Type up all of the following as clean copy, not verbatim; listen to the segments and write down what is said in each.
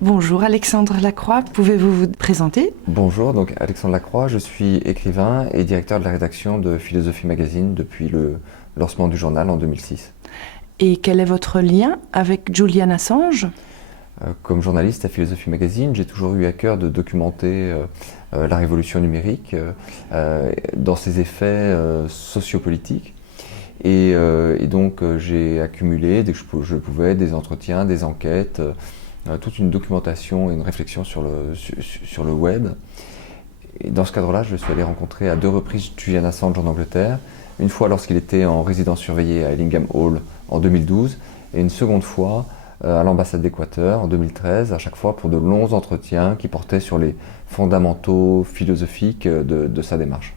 Bonjour Alexandre Lacroix, pouvez-vous vous présenter? Bonjour, donc Alexandre Lacroix, je suis écrivain et directeur de la rédaction de Philosophie Magazine depuis le lancement du journal en 2006. Et quel est votre lien avec Julian Assange? Comme journaliste à Philosophie Magazine, j'ai toujours eu à cœur de documenter la révolution numérique dans ses effets sociopolitiques. Et donc j'ai accumulé, dès que je pouvais, des entretiens, des enquêtes, toute une documentation et une réflexion sur le web. Et dans ce cadre-là, je suis allé rencontrer à 2 reprises Julian Assange en Angleterre, une fois lorsqu'il était en résidence surveillée à Ellingham Hall en 2012, et une seconde fois à l'ambassade d'Équateur en 2013, à chaque fois pour de longs entretiens qui portaient sur les fondamentaux philosophiques de sa démarche.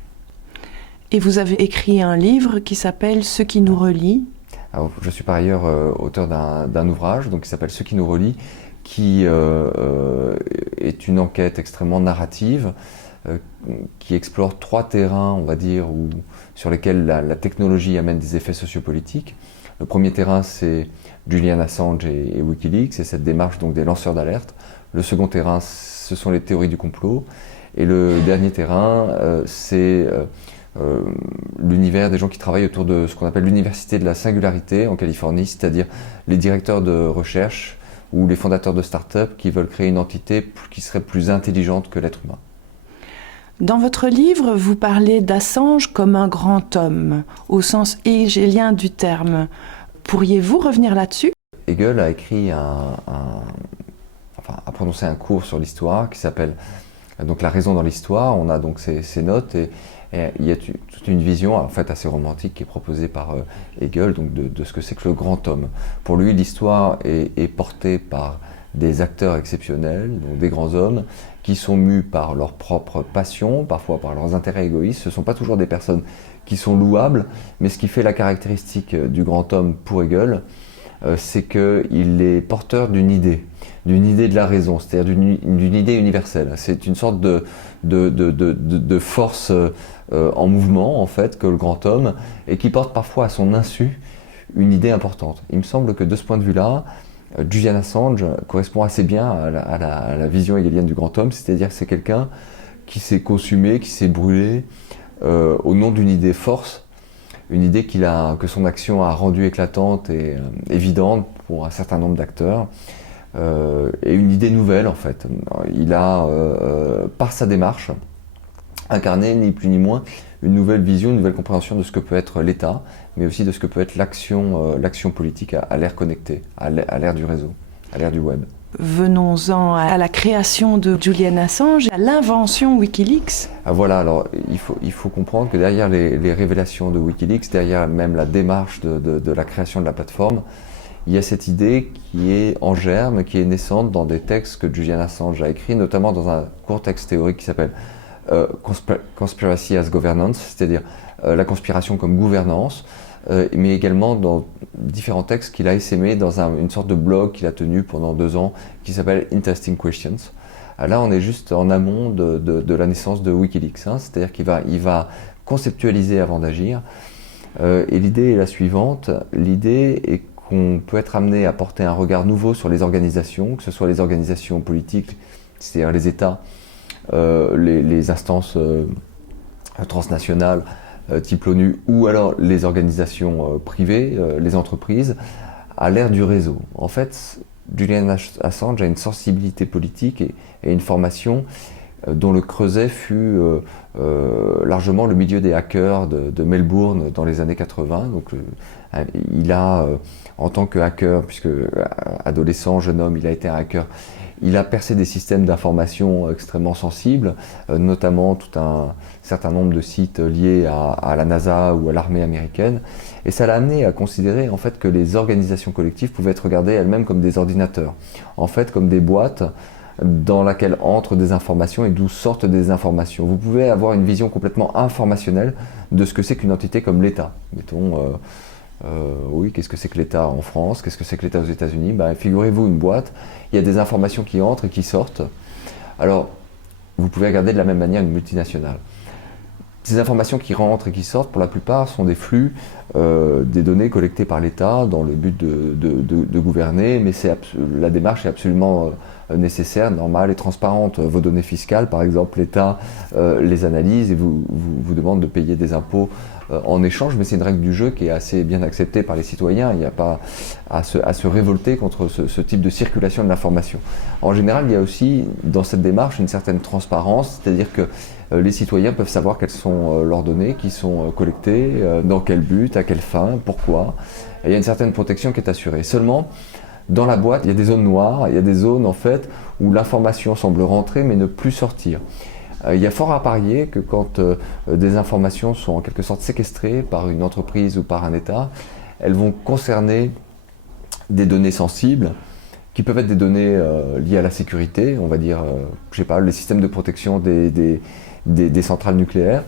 Et vous avez écrit un livre qui s'appelle Ce qui nous relie. Alors, je suis par ailleurs auteur d'un ouvrage donc, qui s'appelle Ce qui nous relie, qui est une enquête extrêmement narrative qui explore 3 terrains, on va dire, sur lesquels la technologie amène des effets sociopolitiques. Le premier terrain, c'est Julian Assange et Wikileaks, et cette démarche donc, des lanceurs d'alerte. Le second terrain, ce sont les théories du complot. Et le dernier terrain, c'est l'univers des gens qui travaillent autour de ce qu'on appelle l'université de la singularité en Californie, c'est-à-dire les directeurs de recherche ou les fondateurs de start-up qui veulent créer une entité qui serait plus intelligente que l'être humain. Dans votre livre, vous parlez d'Assange comme un grand homme, au sens hégélien du terme. Pourriez-vous revenir là-dessus? Hegel a écrit a prononcé un cours sur l'histoire qui s'appelle donc La raison dans l'histoire. On a donc ces notes et il y a toute une vision en fait assez romantique qui est proposée par Hegel donc de ce que c'est que le grand homme. Pour lui, l'histoire est portée par des acteurs exceptionnels, donc des grands hommes, qui sont mus par leur propre passion, parfois par leurs intérêts égoïstes. Ce ne sont pas toujours des personnes qui sont louables, mais ce qui fait la caractéristique du grand homme pour Hegel, c'est qu'il est porteur d'une idée de la raison, c'est-à-dire d'une idée universelle. C'est une sorte de force en mouvement, en fait, que le grand homme, et qui porte parfois à son insu une idée importante. Il me semble que de ce point de vue-là, Julian Assange correspond assez bien à la vision hegelienne du grand homme, c'est-à-dire que c'est quelqu'un qui s'est consumé, qui s'est brûlé au nom d'une idée force, une idée que son action a rendue éclatante et évidente pour un certain nombre d'acteurs, et une idée nouvelle en fait. Il a, par sa démarche, incarné ni plus ni moins une nouvelle vision, une nouvelle compréhension de ce que peut être l'État, mais aussi de ce que peut être l'action politique à l'ère connectée, à l'ère du réseau, à l'ère du web. Venons-en à la création de Julian Assange, à l'invention Wikileaks. Voilà, alors il faut comprendre que derrière les révélations de Wikileaks, derrière même la démarche de la création de la plateforme, il y a cette idée qui est en germe, qui est naissante dans des textes que Julian Assange a écrits, notamment dans un court texte théorique qui s'appelle Conspiracy as Governance, c'est-à-dire la conspiration comme gouvernance, mais également dans différents textes qu'il a essaimés dans une sorte de blog qu'il a tenu pendant 2 ans, qui s'appelle Interesting Questions. Là, on est juste en amont de la naissance de Wikileaks, c'est-à-dire qu'il va conceptualiser avant d'agir. Et l'idée est la suivante, l'idée est qu'on peut être amené à porter un regard nouveau sur les organisations, que ce soit les organisations politiques, c'est-à-dire les États, les instances transnationales type l'ONU, ou alors les organisations privées, les entreprises, à l'ère du réseau. En fait, Julian Assange a une sensibilité politique et une formation dont le creuset fut largement le milieu des hackers de Melbourne dans les années 80. Donc, il a, en tant que hacker, puisque adolescent, jeune homme, il a été un hacker, il a percé des systèmes d'information extrêmement sensibles, notamment tout un certain nombre de sites liés à la NASA ou à l'armée américaine. Et ça l'a amené à considérer en fait que les organisations collectives pouvaient être regardées elles-mêmes comme des ordinateurs, en fait comme des boîtes dans laquelle entrent des informations et d'où sortent des informations. Vous pouvez avoir une vision complètement informationnelle de ce que c'est qu'une entité comme l'État. Mettons, oui, qu'est-ce que c'est que l'État en France? Qu'est-ce que c'est que l'État aux États-Unis? Figurez-vous une boîte, il y a des informations qui entrent et qui sortent. Alors, vous pouvez regarder de la même manière une multinationale. Ces informations qui rentrent et qui sortent, pour la plupart, sont des flux, des données collectées par l'État dans le but de gouverner, mais la démarche est absolument nécessaire, normale et transparente. Vos données fiscales, par exemple, l'État les analyse et vous demande de payer des impôts en échange, mais c'est une règle du jeu qui est assez bien acceptée par les citoyens. Il n'y a pas à se révolter contre ce type de circulation de l'information. En général, il y a aussi dans cette démarche une certaine transparence, c'est-à-dire que les citoyens peuvent savoir quelles sont leurs données, qui sont collectées, dans quel but, à quelle fin, pourquoi. Et il y a une certaine protection qui est assurée. Seulement, dans la boîte, il y a des zones noires, il y a des zones en fait où l'information semble rentrer mais ne plus sortir. Il y a fort à parier que quand des informations sont en quelque sorte séquestrées par une entreprise ou par un État, elles vont concerner des données sensibles qui peuvent être des données liées à la sécurité, on va dire, je sais pas, les systèmes de protection des centrales nucléaires.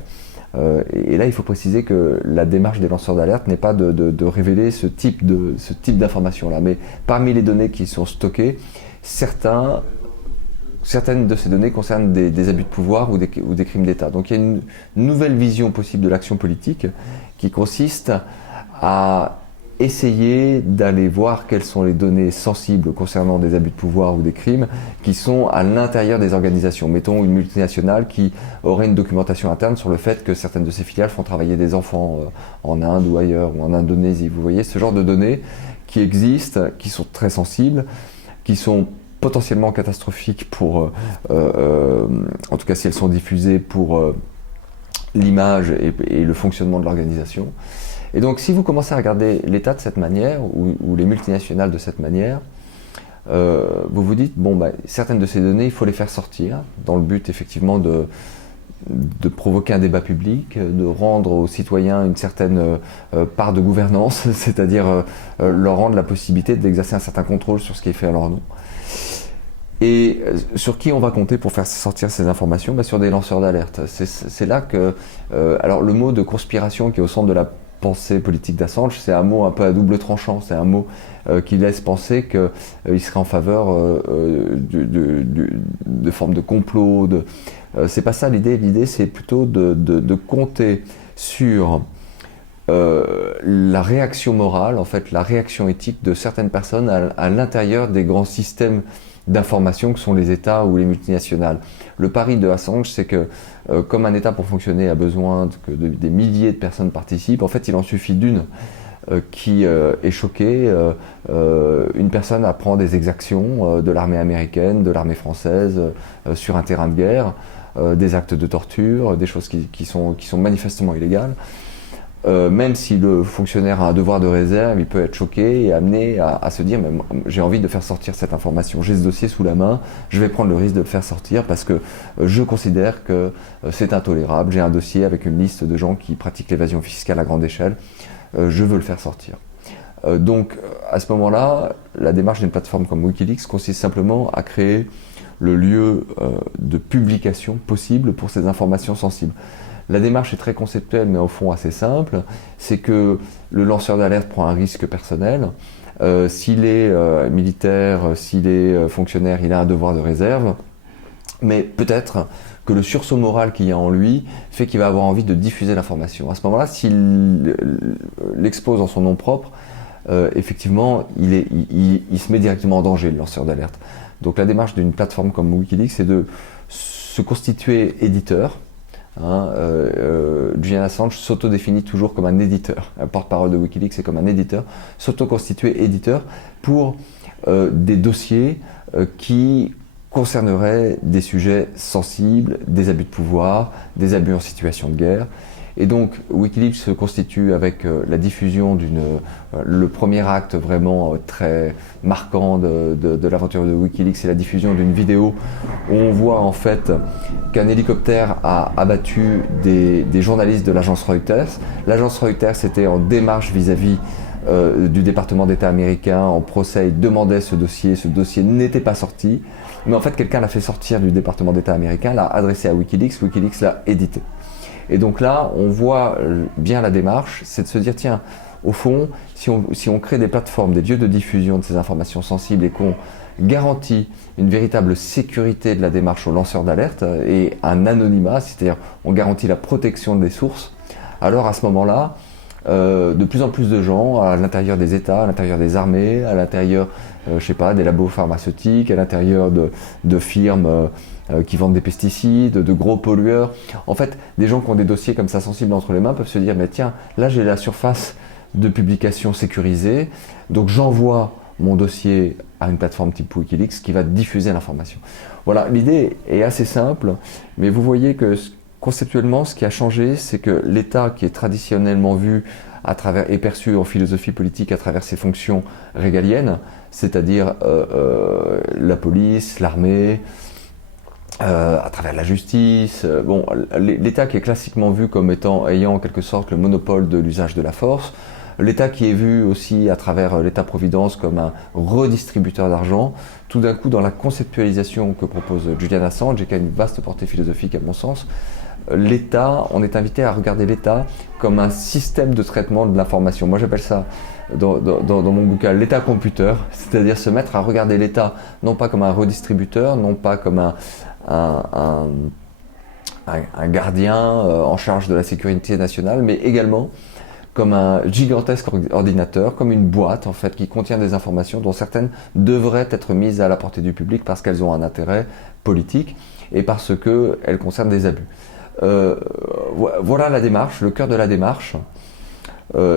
Et là, il faut préciser que la démarche des lanceurs d'alerte n'est pas de révéler ce type d'informations-là. Mais parmi les données qui sont stockées, certaines de ces données concernent des abus de pouvoir ou des crimes d'État. Donc il y a une nouvelle vision possible de l'action politique qui consiste à essayer d'aller voir quelles sont les données sensibles concernant des abus de pouvoir ou des crimes qui sont à l'intérieur des organisations. Mettons une multinationale qui aurait une documentation interne sur le fait que certaines de ses filiales font travailler des enfants en Inde ou ailleurs, ou en Indonésie. Vous voyez, ce genre de données qui existent, qui sont très sensibles, qui sont potentiellement catastrophiques pour, en tout cas si elles sont diffusées, pour l'image et le fonctionnement de l'organisation. Et donc, si vous commencez à regarder l'État de cette manière, ou les multinationales de cette manière, vous vous dites, bon, certaines de ces données, il faut les faire sortir, dans le but, effectivement, de provoquer un débat public, de rendre aux citoyens une certaine part de gouvernance, c'est-à-dire leur rendre la possibilité d'exercer un certain contrôle sur ce qui est fait à leur nom. Et sur qui on va compter pour faire sortir ces informations? Sur des lanceurs d'alerte. C'est là que... alors, le mot de conspiration qui est au centre de la pensée politique d'Assange, c'est un mot un peu à double tranchant, c'est un mot qui laisse penser qu'il serait en faveur de formes de complot. C'est pas ça l'idée, l'idée c'est plutôt de compter sur la réaction morale, en fait la réaction éthique de certaines personnes à l'intérieur des grands systèmes d'information que sont les États ou les multinationales. Le pari de Assange, c'est que comme un État pour fonctionner a besoin que des milliers de personnes participent, en fait il en suffit d'une qui est choquée. Une personne apprend des exactions de l'armée américaine, de l'armée française sur un terrain de guerre, des actes de torture, des choses qui sont manifestement illégales. Même si le fonctionnaire a un devoir de réserve, il peut être choqué et amené à se dire j'ai envie de faire sortir cette information, j'ai ce dossier sous la main, je vais prendre le risque de le faire sortir parce que je considère que c'est intolérable, j'ai un dossier avec une liste de gens qui pratiquent l'évasion fiscale à grande échelle, je veux le faire sortir. Donc à ce moment-là, la démarche d'une plateforme comme Wikileaks consiste simplement à créer le lieu de publication possible pour ces informations sensibles. La démarche est très conceptuelle, mais au fond assez simple. C'est que le lanceur d'alerte prend un risque personnel. S'il est militaire, s'il est fonctionnaire, il a un devoir de réserve. Mais peut-être que le sursaut moral qu'il y a en lui fait qu'il va avoir envie de diffuser l'information. À ce moment-là, s'il l'expose en son nom propre, effectivement, il se met directement en danger, le lanceur d'alerte. Donc la démarche d'une plateforme comme Wikileaks, c'est de se constituer éditeur. Julian Assange s'auto-définit toujours comme un éditeur. Un porte-parole de Wikileaks, c'est comme un éditeur, s'auto-constituer éditeur pour des dossiers qui concerneraient des sujets sensibles, des abus de pouvoir, des abus en situation de guerre. Et donc Wikileaks se constitue avec la diffusion le premier acte vraiment très marquant de l'aventure de Wikileaks, c'est la diffusion d'une vidéo où on voit en fait qu'un hélicoptère a abattu des journalistes de l'agence Reuters. L'agence Reuters était en démarche vis-à-vis du département d'État américain, en procès, il demandait ce dossier n'était pas sorti, mais en fait quelqu'un l'a fait sortir du département d'État américain, l'a adressé à Wikileaks, Wikileaks l'a édité. Et donc là, on voit bien la démarche, c'est de se dire, tiens, Au fond, si on crée des plateformes, des lieux de diffusion de ces informations sensibles et qu'on garantit une véritable sécurité de la démarche aux lanceurs d'alerte et un anonymat, c'est-à-dire on garantit la protection des sources, alors à ce moment-là, de plus en plus de gens, à l'intérieur des États, à l'intérieur des armées, à l'intérieur, je sais pas, des labos pharmaceutiques, à l'intérieur de firmes qui vendent des pesticides, de gros pollueurs. En fait, des gens qui ont des dossiers comme ça sensibles entre les mains peuvent se dire, mais tiens, là j'ai la surface de publication sécurisée, donc j'envoie mon dossier à une plateforme type Wikileaks qui va diffuser l'information. Voilà, l'idée est assez simple, mais vous voyez que conceptuellement, ce qui a changé, c'est que l'État, qui est traditionnellement vu et perçu en philosophie politique à travers ses fonctions régaliennes, c'est-à-dire la police, l'armée, à travers la justice, bon, l'État qui est classiquement vu comme ayant en quelque sorte le monopole de l'usage de la force, l'État qui est vu aussi à travers l'État-providence comme un redistributeur d'argent, tout d'un coup dans la conceptualisation que propose Julian Assange et qui a une vaste portée philosophique à mon sens, l'État, on est invité à regarder l'État comme un système de traitement de l'information. Moi j'appelle ça dans mon bouquin l'État computer, c'est-à-dire se mettre à regarder l'État non pas comme un redistributeur, non pas comme un gardien en charge de la sécurité nationale, mais également comme un gigantesque ordinateur, comme une boîte en fait qui contient des informations dont certaines devraient être mises à la portée du public parce qu'elles ont un intérêt politique et parce qu'elles concernent des abus. Voilà la démarche, le cœur de la démarche.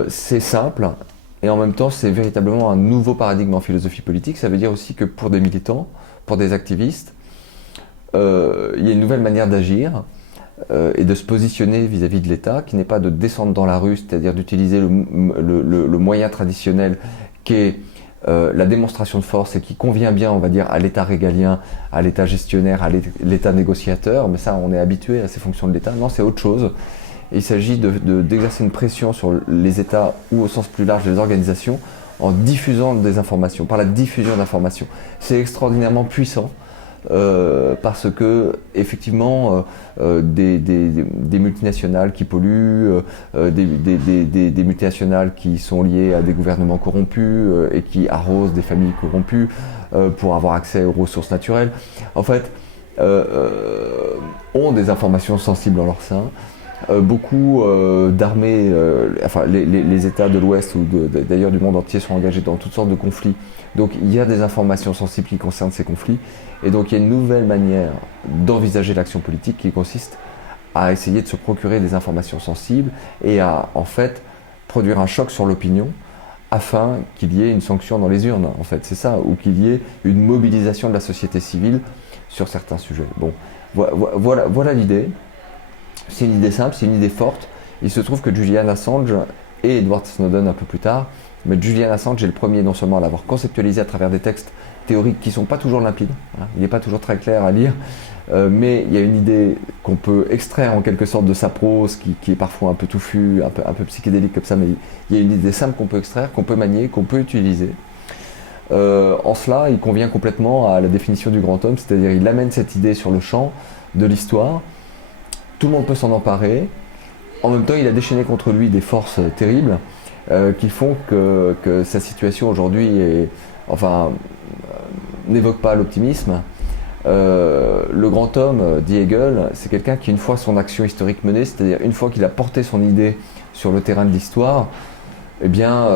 C'est simple et en même temps c'est véritablement un nouveau paradigme en philosophie politique. Ça veut dire aussi que pour des militants, pour des activistes, il y a une nouvelle manière d'agir et de se positionner vis-à-vis de l'État, qui n'est pas de descendre dans la rue, c'est-à-dire d'utiliser le moyen traditionnel qui est la démonstration de force et qui convient bien, on va dire, à l'État régalien, à l'État gestionnaire, à l'État négociateur, mais ça, on est habitué à ces fonctions de l'État. Non, c'est autre chose. Il s'agit d'exercer une pression sur les États ou au sens plus large des organisations en diffusant des informations, par la diffusion d'informations. C'est extraordinairement puissant. Parce que effectivement des multinationales qui polluent, des multinationales qui sont liées à des gouvernements corrompus et qui arrosent des familles corrompues pour avoir accès aux ressources naturelles, en fait ont des informations sensibles en leur sein. Beaucoup d'armées, enfin les États de l'Ouest ou d'ailleurs du monde entier sont engagés dans toutes sortes de conflits. Donc il y a des informations sensibles qui concernent ces conflits. Et donc il y a une nouvelle manière d'envisager l'action politique qui consiste à essayer de se procurer des informations sensibles et à en fait produire un choc sur l'opinion afin qu'il y ait une sanction dans les urnes. En fait, c'est ça, ou qu'il y ait une mobilisation de la société civile sur certains sujets. Bon, voilà l'idée. C'est une idée simple, c'est une idée forte. Il se trouve que Julian Assange et Edward Snowden un peu plus tard, mais Julian Assange est le premier non seulement à l'avoir conceptualisé à travers des textes théoriques qui ne sont pas toujours limpides, hein, il n'est pas toujours très clair à lire, mais il y a une idée qu'on peut extraire en quelque sorte de sa prose qui est parfois un peu touffue, un peu psychédélique comme ça, mais il y a une idée simple qu'on peut extraire, qu'on peut manier, qu'on peut utiliser. En cela, il convient complètement à la définition du grand homme, c'est-à-dire il amène cette idée sur le champ de l'histoire. Tout le monde peut s'en emparer. En même temps, il a déchaîné contre lui des forces terribles qui font que sa situation aujourd'hui n'évoque pas l'optimisme. Le grand homme, dit Hegel, c'est quelqu'un qui, une fois son action historique menée, c'est-à-dire une fois qu'il a porté son idée sur le terrain de l'histoire, eh bien,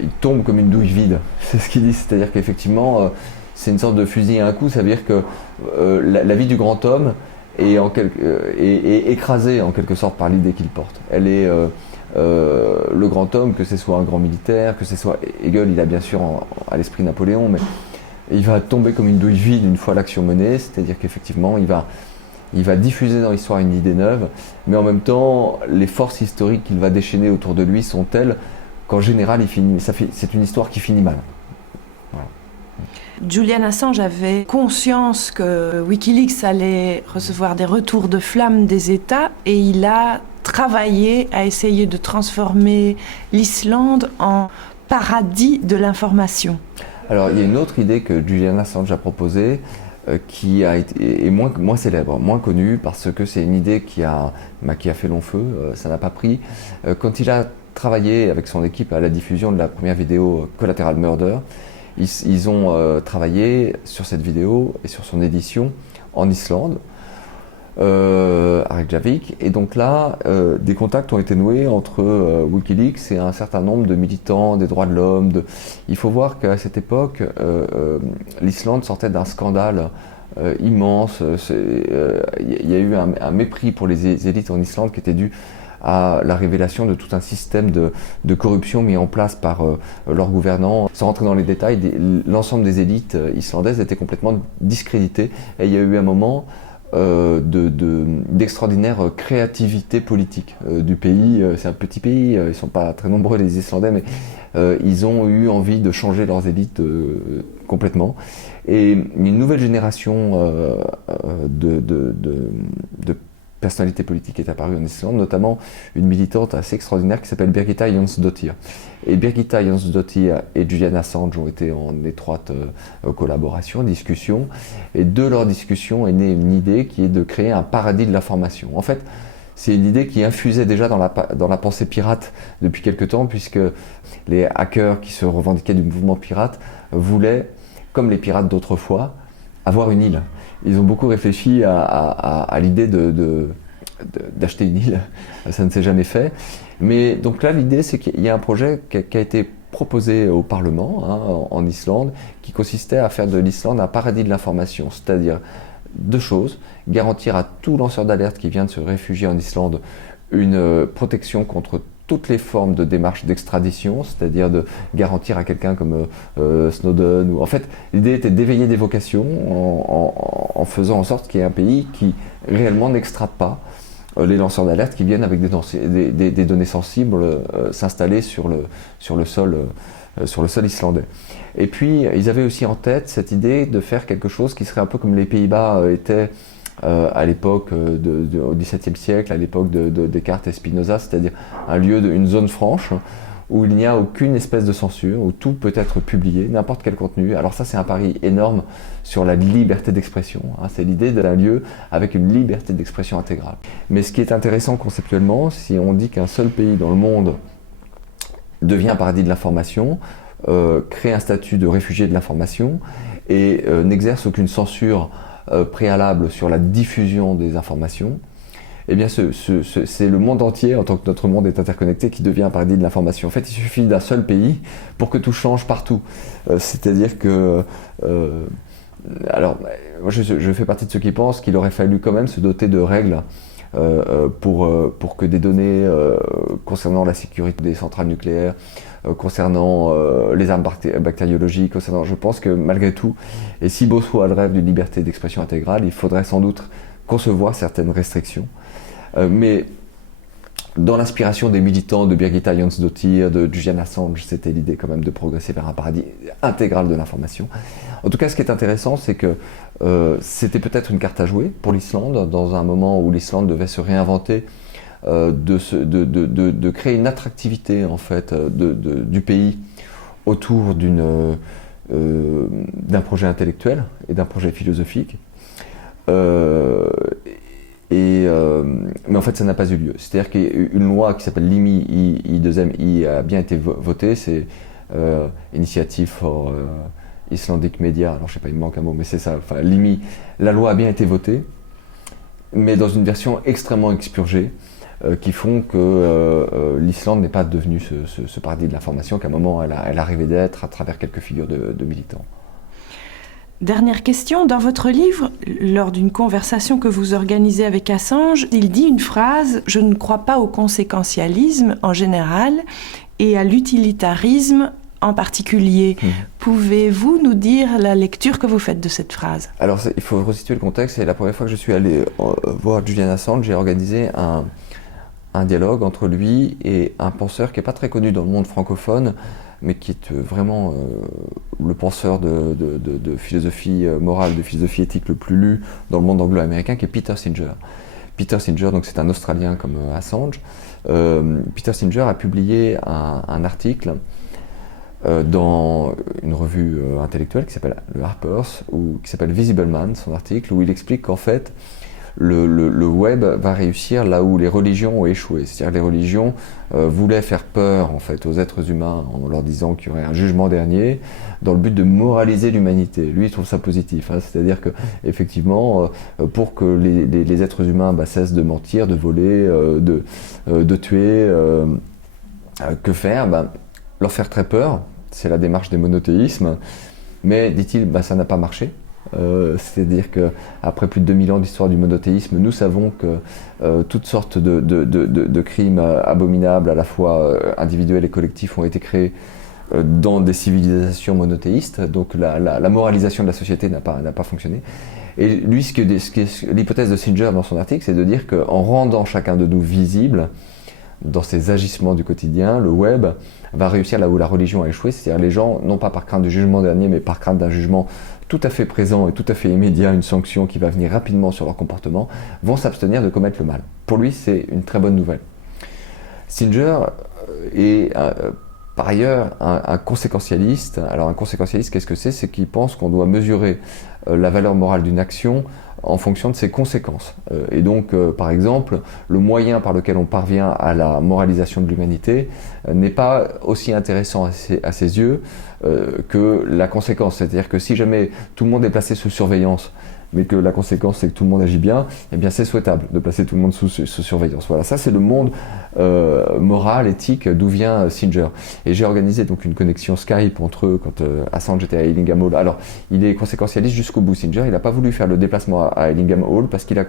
il tombe comme une douille vide. C'est ce qu'il dit, c'est-à-dire qu'effectivement, c'est une sorte de fusil à un coup. Ça veut dire que la vie du grand homme est écrasée en quelque sorte par l'idée qu'il porte. Elle est le grand homme, que ce soit un grand militaire, que ce soit Hegel, il a bien sûr à l'esprit Napoléon, mais il va tomber comme une douille vide une fois l'action menée, c'est-à-dire qu'effectivement il va diffuser dans l'histoire une idée neuve, mais en même temps les forces historiques qu'il va déchaîner autour de lui sont telles qu'en général c'est une histoire qui finit mal. Voilà. Julian Assange avait conscience que Wikileaks allait recevoir des retours de flamme des États et il a travaillé à essayer de transformer l'Islande en paradis de l'information. Alors il y a une autre idée que Julian Assange a proposée qui est moins célèbre, moins connue parce que c'est une idée qui a fait long feu, ça n'a pas pris. Quand il a travaillé avec son équipe à la diffusion de la première vidéo Collateral Murder. Ils ont travaillé sur cette vidéo et sur son édition en Islande, à Reykjavik. Et donc là, des contacts ont été noués entre Wikileaks et un certain nombre de militants des droits de l'homme. Il faut voir qu'à cette époque, l'Islande sortait d'un scandale immense. Il y a eu un mépris pour les élites en Islande qui était dû à la révélation de tout un système de corruption mis en place par leurs gouvernants. Sans rentrer dans les détails, l'ensemble des élites islandaises étaient complètement discréditées. Et il y a eu un moment d'extraordinaire créativité politique du pays. C'est un petit pays, ils ne sont pas très nombreux les Islandais, mais ils ont eu envie de changer leurs élites complètement. Et une nouvelle génération de personnalité politique est apparue en Islande, notamment une militante assez extraordinaire qui s'appelle Birgitta Jonsdottir. Et Birgitta Jonsdottir et Julian Assange ont été en étroite collaboration, discussion, et de leur discussion est née une idée qui est de créer un paradis de l'information. En fait, c'est une idée qui infusait déjà dans la pensée pirate depuis quelque temps, puisque les hackers qui se revendiquaient du mouvement pirate voulaient, comme les pirates d'autrefois, avoir une île. Ils ont beaucoup réfléchi à l'idée d'acheter une île. Ça ne s'est jamais fait. Mais donc là, l'idée, c'est qu'il y a un projet qui a été proposé au Parlement en Islande, qui consistait à faire de l'Islande un paradis de l'information. C'est-à-dire deux choses: garantir à tout lanceur d'alerte qui vient de se réfugier en Islande une protection contre toutes les formes de démarches d'extradition, c'est-à-dire de garantir à quelqu'un comme Snowden. En fait, l'idée était d'éveiller des vocations en faisant en sorte qu'il y ait un pays qui réellement n'extrade pas les lanceurs d'alerte qui viennent avec des données sensibles s'installer sur le sol islandais. Et puis, ils avaient aussi en tête cette idée de faire quelque chose qui serait un peu comme les Pays-Bas étaient à l'époque au XVIIe siècle, à l'époque de Descartes et Spinoza, c'est-à-dire une zone franche où il n'y a aucune espèce de censure, où tout peut être publié, n'importe quel contenu. Alors ça, c'est un pari énorme sur la liberté d'expression. C'est l'idée d'un lieu avec une liberté d'expression intégrale. Mais ce qui est intéressant conceptuellement, si on dit qu'un seul pays dans le monde devient un paradis de l'information, crée un statut de réfugié de l'information et n'exerce aucune censure préalable sur la diffusion des informations, eh bien c'est le monde entier, en tant que notre monde est interconnecté, qui devient un paradis de l'information. En fait, il suffit d'un seul pays pour que tout change partout. C'est-à-dire que... alors, moi je fais partie de ceux qui pensent qu'il aurait fallu quand même se doter de règles pour que des données concernant la sécurité des centrales nucléaires, concernant les armes bactériologiques, je pense que malgré tout, et si beau soit le rêve d'une liberté d'expression intégrale, il faudrait sans doute concevoir certaines restrictions. Mais dans l'inspiration des militants de Birgitta Jonsdottir, de Julian Assange, c'était l'idée quand même de progresser vers un paradis intégral de l'information. En tout cas, ce qui est intéressant, c'est que c'était peut-être une carte à jouer pour l'Islande, dans un moment où l'Islande devait se réinventer, de créer une attractivité en fait du pays autour d'un projet intellectuel et d'un projet philosophique. Mais en fait, ça n'a pas eu lieu. C'est-à-dire qu'une loi qui s'appelle l'IMI, I2MI, a bien été votée. C'est Initiative for Icelandic Media. Alors, je sais pas, il me manque un mot, mais c'est ça. Enfin, l'IMI, la loi a bien été votée, mais dans une version extrêmement expurgée, qui font que l'Islande n'est pas devenue ce paradis de l'information qu'à un moment elle a rêvé d'être à travers quelques figures de militants. Dernière question, dans votre livre, lors d'une conversation que vous organisez avec Assange, il dit une phrase « Je ne crois pas au conséquentialisme en général et à l'utilitarisme en particulier ». Pouvez-vous nous dire la lecture que vous faites de cette phrase ? Alors, il faut resituer le contexte. C'est la première fois que je suis allé voir Julian Assange. J'ai organisé un dialogue entre lui et un penseur qui n'est pas très connu dans le monde francophone, mais qui est vraiment le penseur de philosophie morale, de philosophie éthique le plus lu dans le monde anglo-américain, qui est Peter Singer. Peter Singer, donc c'est un Australien comme Assange. Peter Singer a publié un article dans une revue intellectuelle qui s'appelle le Harper's, qui s'appelle Visible Man, son article, où il explique qu'en fait, le web va réussir là où les religions ont échoué. C'est-à-dire que les religions voulaient faire peur en fait aux êtres humains en leur disant qu'il y aurait un jugement dernier, dans le but de moraliser l'humanité. Lui, il trouve ça positif. Hein. C'est-à-dire que effectivement, pour que les êtres humains cessent de mentir, de voler, de tuer, que faire leur faire très peur. C'est la démarche des monothéismes. Mais, dit-il, ça n'a pas marché. C'est-à-dire qu'après plus de 2000 ans d'histoire du monothéisme, nous savons que toutes sortes de crimes abominables, à la fois individuels et collectifs, ont été créés dans des civilisations monothéistes. Donc la moralisation de la société n'a pas fonctionné. Et lui, l'hypothèse de Singer dans son article, c'est de dire qu'en rendant chacun de nous visible dans ses agissements du quotidien, le web va réussir là où la religion a échoué, c'est-à-dire les gens, non pas par crainte du jugement dernier, mais par crainte d'un jugement tout à fait présent et tout à fait immédiat, une sanction qui va venir rapidement sur leur comportement, vont s'abstenir de commettre le mal. Pour lui, c'est une très bonne nouvelle. Singer est par ailleurs un conséquentialiste. Alors un conséquentialiste, qu'est-ce que c'est? C'est qu'il pense qu'on doit mesurer la valeur morale d'une action en fonction de ses conséquences. Et donc, par exemple, le moyen par lequel on parvient à la moralisation de l'humanité n'est pas aussi intéressant à ses yeux que la conséquence. C'est-à-dire que si jamais tout le monde est placé sous surveillance, mais que la conséquence c'est que tout le monde agit bien, eh bien c'est souhaitable de placer tout le monde sous surveillance. Voilà, ça c'est le monde moral, éthique, d'où vient Singer. Et j'ai organisé donc une connexion Skype entre eux quand Assange était à Ellingham Hall. Alors, il est conséquentialiste jusqu'au bout, Singer. Il n'a pas voulu faire le déplacement à Ellingham Hall parce qu'il a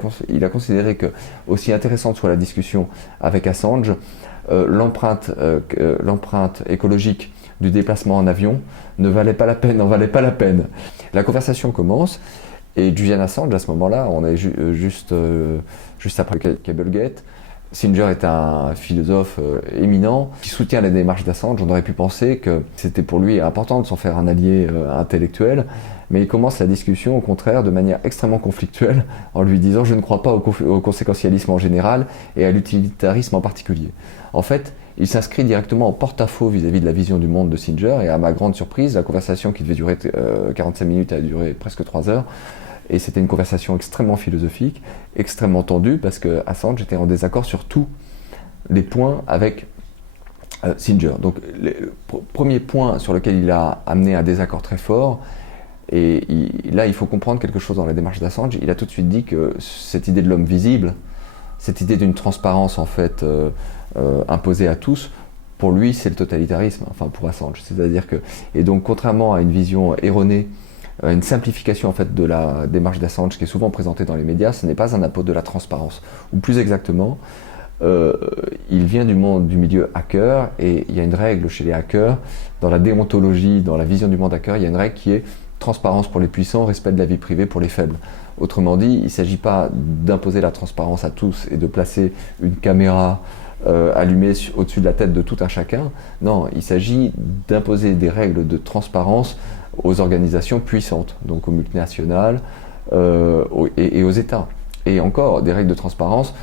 considéré que, aussi intéressante soit la discussion avec Assange, l'empreinte écologique du déplacement en avion n'en valait pas la peine. La conversation commence. Et Julian Assange, à ce moment-là, on est juste après Cablegate. Singer est un philosophe éminent qui soutient la démarche d'Assange. On aurait pu penser que c'était pour lui important de s'en faire un allié intellectuel, mais il commence la discussion au contraire de manière extrêmement conflictuelle en lui disant « je ne crois pas au conséquentialisme en général et à l'utilitarisme en particulier ». En fait, il s'inscrit directement en porte-à-faux vis-à-vis de la vision du monde de Singer, et à ma grande surprise, la conversation qui devait durer 45 minutes a duré presque 3 heures. Et c'était une conversation extrêmement philosophique, extrêmement tendue, parce que Assange était en désaccord sur tous les points avec Singer. Donc, le premier point sur lequel il a amené un désaccord très fort, et là il faut comprendre quelque chose dans la démarche d'Assange, il a tout de suite dit que cette idée de l'homme visible, cette idée d'une transparence en fait imposée à tous, pour lui c'est le totalitarisme, enfin pour Assange. C'est-à-dire que, et donc contrairement à une vision erronée, une simplification en fait de la démarche d'Assange qui est souvent présentée dans les médias, ce n'est pas un apôtre de la transparence. Ou plus exactement, il vient du milieu hacker, et il y a une règle chez les hackers, dans la déontologie, dans la vision du monde hacker, il y a une règle qui est transparence pour les puissants, respect de la vie privée pour les faibles. Autrement dit, il ne s'agit pas d'imposer la transparence à tous et de placer une caméra allumée au-dessus de la tête de tout un chacun. Non, il s'agit d'imposer des règles de transparence aux organisations puissantes, donc aux multinationales et aux États. Et encore, des règles de transparence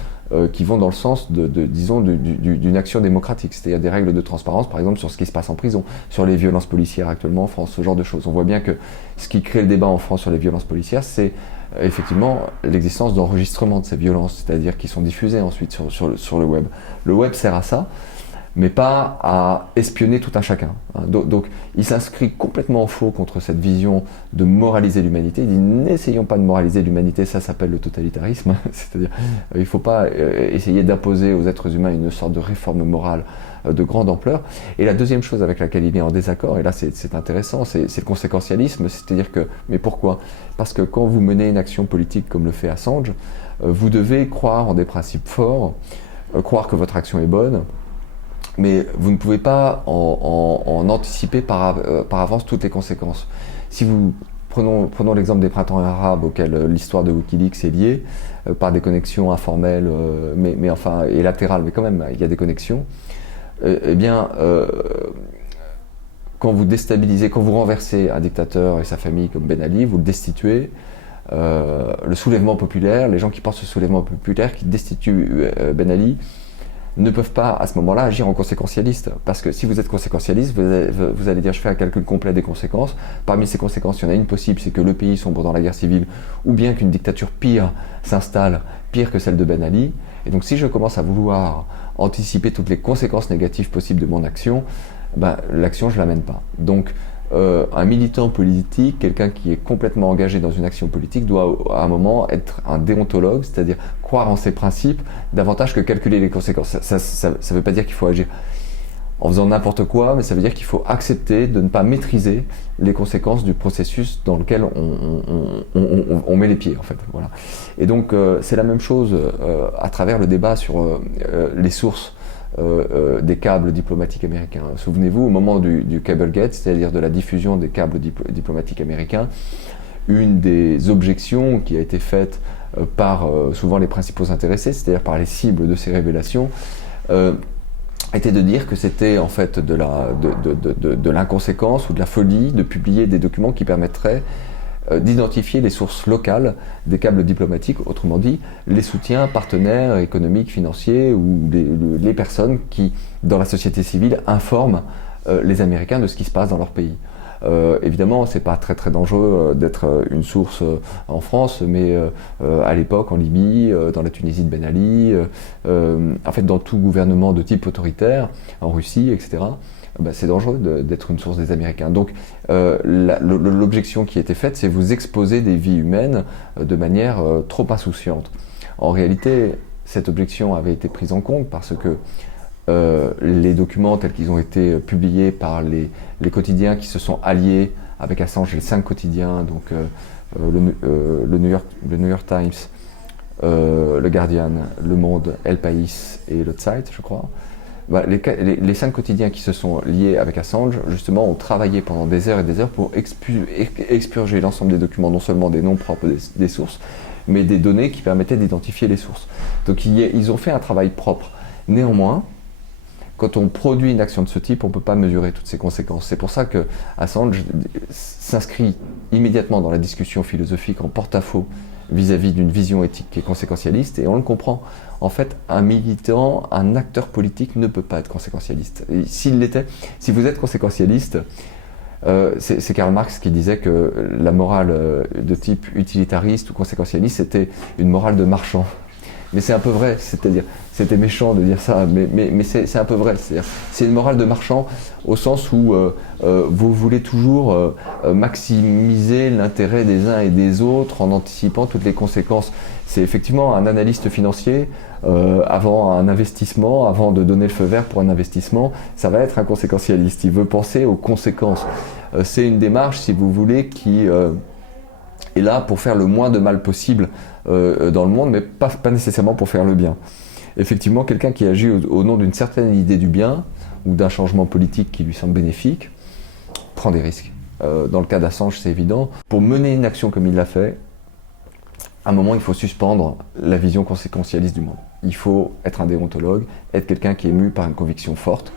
qui vont dans le sens d'une action démocratique, c'est-à-dire des règles de transparence, par exemple, sur ce qui se passe en prison, sur les violences policières actuellement en France, ce genre de choses. On voit bien que ce qui crée le débat en France sur les violences policières, c'est effectivement l'existence d'enregistrements de ces violences, c'est-à-dire qui sont diffusées ensuite sur le web. Le web sert à ça, mais pas à espionner tout un chacun. Donc il s'inscrit complètement en faux contre cette vision de moraliser l'humanité. Il dit n'essayons pas de moraliser l'humanité, ça s'appelle le totalitarisme. C'est-à-dire il ne faut pas essayer d'imposer aux êtres humains une sorte de réforme morale de grande ampleur. Et la deuxième chose avec laquelle il est en désaccord, et là c'est intéressant, c'est le conséquentialisme. C'est-à-dire que, mais pourquoi? Parce que quand vous menez une action politique comme le fait Assange, vous devez croire en des principes forts, croire que votre action est bonne, mais vous ne pouvez pas en anticiper par avance toutes les conséquences. Si vous prenons l'exemple des printemps arabes auxquels l'histoire de Wikileaks est liée, par des connexions informelles, mais enfin, et latérales, mais quand même, il y a des connexions, eh bien, quand vous déstabilisez, quand vous renversez un dictateur et sa famille comme Ben Ali, vous le destituez, le soulèvement populaire, les gens qui portent ce soulèvement populaire, qui destituent Ben Ali, ne peuvent pas à ce moment-là agir en conséquentialiste. Parce que si vous êtes conséquentialiste, vous allez dire je fais un calcul complet des conséquences. Parmi ces conséquences, il y en a une possible, c'est que le pays sombre dans la guerre civile, ou bien qu'une dictature pire s'installe, pire que celle de Ben Ali. Et donc si je commence à vouloir anticiper toutes les conséquences négatives possibles de mon action, ben, l'action je ne la mène pas. Donc un militant politique, quelqu'un qui est complètement engagé dans une action politique, doit à un moment être un déontologue, c'est-à-dire croire en ses principes davantage que calculer les conséquences. Ça ne veut pas dire qu'il faut agir en faisant n'importe quoi, mais ça veut dire qu'il faut accepter de ne pas maîtriser les conséquences du processus dans lequel on met les pieds, en fait. Voilà. Et donc c'est la même chose à travers le débat sur les sources des câbles diplomatiques américains. Souvenez-vous, au moment du Cablegate, c'est-à-dire de la diffusion des câbles diplomatiques américains, une des objections qui a été faite par souvent les principaux intéressés, c'est-à-dire par les cibles de ces révélations, était de dire que c'était en fait de l'inconséquence ou de la folie de publier des documents qui permettraient d'identifier les sources locales des câbles diplomatiques, autrement dit, les soutiens partenaires économiques, financiers ou les personnes qui, dans la société civile, informent les Américains de ce qui se passe dans leur pays. Évidemment, c'est pas très dangereux d'être une source en France, mais à l'époque en Libye, dans la Tunisie de Ben Ali, en fait dans tout gouvernement de type autoritaire, en Russie, etc., c'est dangereux d'être une source des Américains. Donc l'objection qui était faite, c'est vous exposer des vies humaines de manière trop insouciante. En réalité, cette objection avait été prise en compte parce que les documents tels qu'ils ont été publiés par les quotidiens qui se sont alliés avec Assange, les 5 quotidiens, donc le New York Times, le Guardian, Le Monde, El País et le Zeit, je crois. Les 5 quotidiens qui se sont liés avec Assange, justement, ont travaillé pendant des heures et des heures pour expurger l'ensemble des documents, non seulement des noms propres des sources, mais des données qui permettaient d'identifier les sources. Donc ils ont fait un travail propre. Néanmoins, quand on produit une action de ce type, on ne peut pas mesurer toutes ces conséquences. C'est pour ça que Assange s'inscrit immédiatement dans la discussion philosophique en porte-à-faux vis-à-vis d'une vision éthique qui est conséquentialiste, et on le comprend. En fait, un militant, un acteur politique ne peut pas être conséquentialiste. Et s'il l'était, si vous êtes conséquentialiste, c'est Karl Marx qui disait que la morale de type utilitariste ou conséquentialiste, c'était une morale de marchand. Mais c'est un peu vrai, c'est-à-dire, c'était méchant de dire ça, mais c'est un peu vrai. C'est une morale de marchand au sens où vous voulez toujours maximiser l'intérêt des uns et des autres en anticipant toutes les conséquences. C'est effectivement un analyste financier, avant un investissement, avant de donner le feu vert pour un investissement, ça va être un conséquentialiste. Il veut penser aux conséquences. C'est une démarche, si vous voulez, qui est là pour faire le moins de mal possible dans le monde, mais pas nécessairement pour faire le bien. Effectivement, quelqu'un qui agit au nom d'une certaine idée du bien ou d'un changement politique qui lui semble bénéfique prend des risques. Dans le cas d'Assange, c'est évident. Pour mener une action comme il l'a fait, à un moment, il faut suspendre la vision conséquentialiste du monde. Il faut être un déontologue, être quelqu'un qui est mu par une conviction forte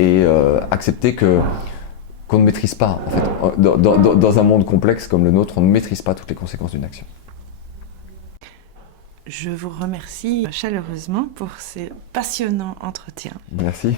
et accepter qu'on ne maîtrise pas. En fait, dans un monde complexe comme le nôtre, on ne maîtrise pas toutes les conséquences d'une action. Je vous remercie chaleureusement pour ces passionnants entretiens. Merci.